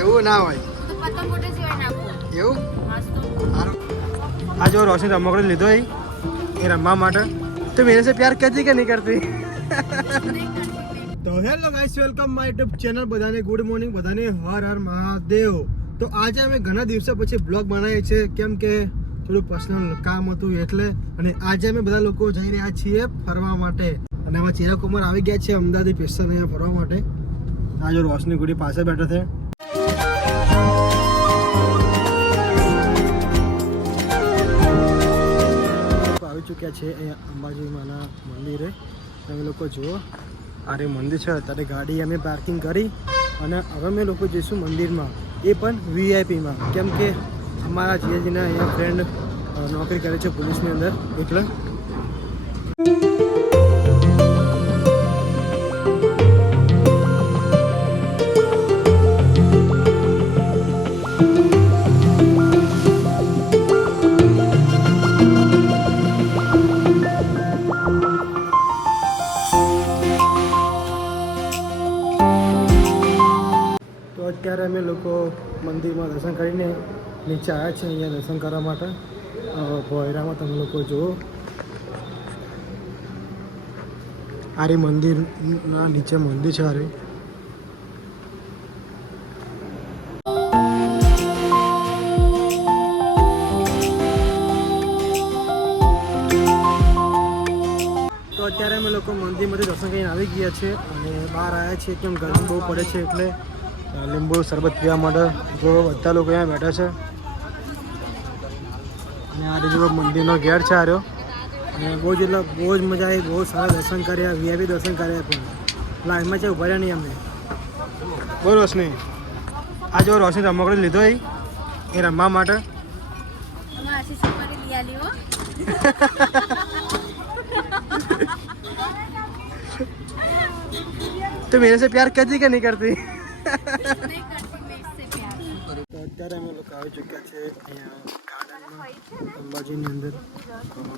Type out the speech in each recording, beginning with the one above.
એવું ના હોય એવું આ જો રોશની રમકડું લીધો એ રમવા માટે તો મેરે સે પ્યાર કરતી કે નહીં કરતી તો hello guys welcome my YouTube channel બધાને ગુડ મોર્નિંગ બધાને હર હર મહાદેવ તો આજે અમે ઘણા દિવસો પછી બ્લોગ બનાવીએ છીએ કેમ કે થોડું પર્સનલ કામ હતું એટલે અને આજે અમે બધા લોકો જઈ રહ્યા છીએ ફરવા માટે અને આમાં ચિરાગ કુમાર આવી ગયા છે અમદાવાદ સ્પેશિયલ અહીંયા ફરવા માટે આ જો રોશની ગુડી પાસે બેઠો છે આવી ચૂક્યા છે અહીંયા અંબાજી માના મંદિરે તમે લોકો જુઓ આ રે મંદિર છે અત્યારે ગાડી અમે પાર્કિંગ કરી અને હવે અમે લોકો જઈશું મંદિરમાં એ પણ વીઆઈપીમાં કેમ કે અમારા જીએજીના અહીંયા ફ્રેન્ડ નોકરી કરે છે પોલીસની અંદર એટલે અત્યારે અમે લોકો મંદિરમાં દર્શન કરીને નીચે આવ્યા છે અહીંયા દર્શન કરવા માટે ભોયરામાં તમે લોકો જુઓ આરે મંદિરના નીચે મંદિર છે આરે તો અત્યારે અમે લોકો મંદિરમાંથી દર્શન કરીને આવી ગયા છે અને બહાર આવ્યા છીએ કેમ ગરમી બહુ પડે છે એટલે લીંબુ શરબત પીવા માટે જો બધા લોકો અહીંયા બેઠા છે અને આ જો મંદિરનો ગેટ છે આર્યો અને બહુ જ એટલે બહુ જ મજા આવી બહુ સારા દર્શન કર્યા વીઆઈપી દર્શન કર્યા પણ લાઈનમાં છે ઉભા રહ્યા નહીં અમને બહુ રોશની આ જો રોશની રમકડું લીધો એ રમવા માટે તો મેરે સે પ્યાર કરતી કે નહીં કરતી તો અત્યારે અમે લોકો આવી ચૂક્યા છે અહીંયા ગાર્ડનમાં અંબાજીની અંદર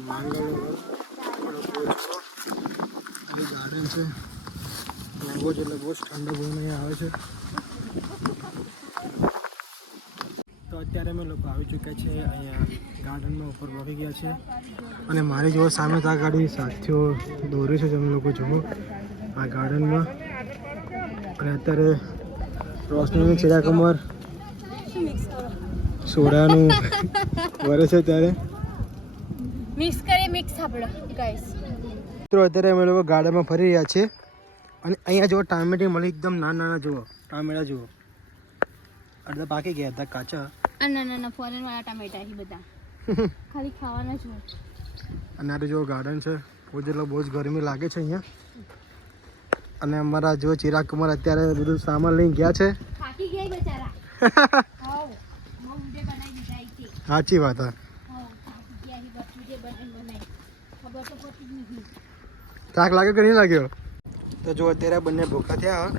માંગલ ગાર્ડન છે બહુ જ એટલે બહુ જ ઠંડો બહુ અહીંયા આવે છે તો અત્યારે અમે લોકો આવી ચૂક્યા છે અહીંયા ગાર્ડનમાં ઉપર પહોંચી ગયા છે અને મારી જો સામે તો આ ગાડી સાથીઓ દોરે છે તમે લોકો જુઓ આ ગાર્ડનમાં અને અત્યારે રોશની ચિરાગ કુમાર સોડાનું વરે છે ત્યારે મિત્રો અત્યારે અમે લોકો ગાર્ડનમાં ફરી રહ્યા છીએ અને અહીંયા જુઓ ટામેટી મળી એકદમ નાના નાના જુઓ ટામેટા જુઓ અડધા પાકી ગયા હતા કાચા નાના ફોરેન વાળા ટામેટા છે બધા ખાલી ખાવાના જ હોય અને આ જો ગાર્ડન છે બહુ જ એટલે બહુ જ ગરમી લાગે છે અહીંયા અને અમારા જો ચિરાગ કુમાર અત્યારે બધું સામાન લઈને ગયા છે સાચી વાત થાક લાગ્યો કે નહીં લાગ્યો તો જો અત્યારે બંને ભૂખા થયા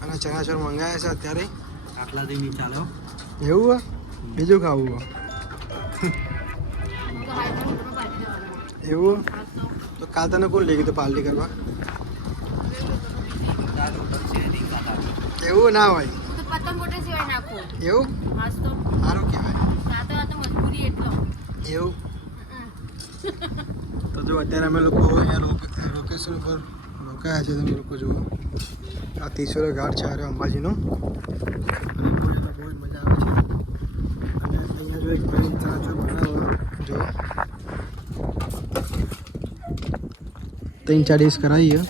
અને ચણાચોર મંગાવ્યા છે અત્યારે આટલાથી નહીં ચાલો એવું બીજું ખાવું એવું તો કાલ તને કોણ લઈ ગયું પાર્ટી કરવા એવું ના હોય એવું સારું કહેવાય એવું તો જો અત્યારે અમે લોકો અહીંયા લોકેશન ઉપર રોકાયા છે તમે લોકો જુઓ આ તીસરો ઘાટ છે અરે અંબાજીનો અને બહુ જ મજા આવે છે અને અહીંયા જો એક ભાઈ ચણાચોર બનાવો જો 3-4 ડીશ કરાવીએ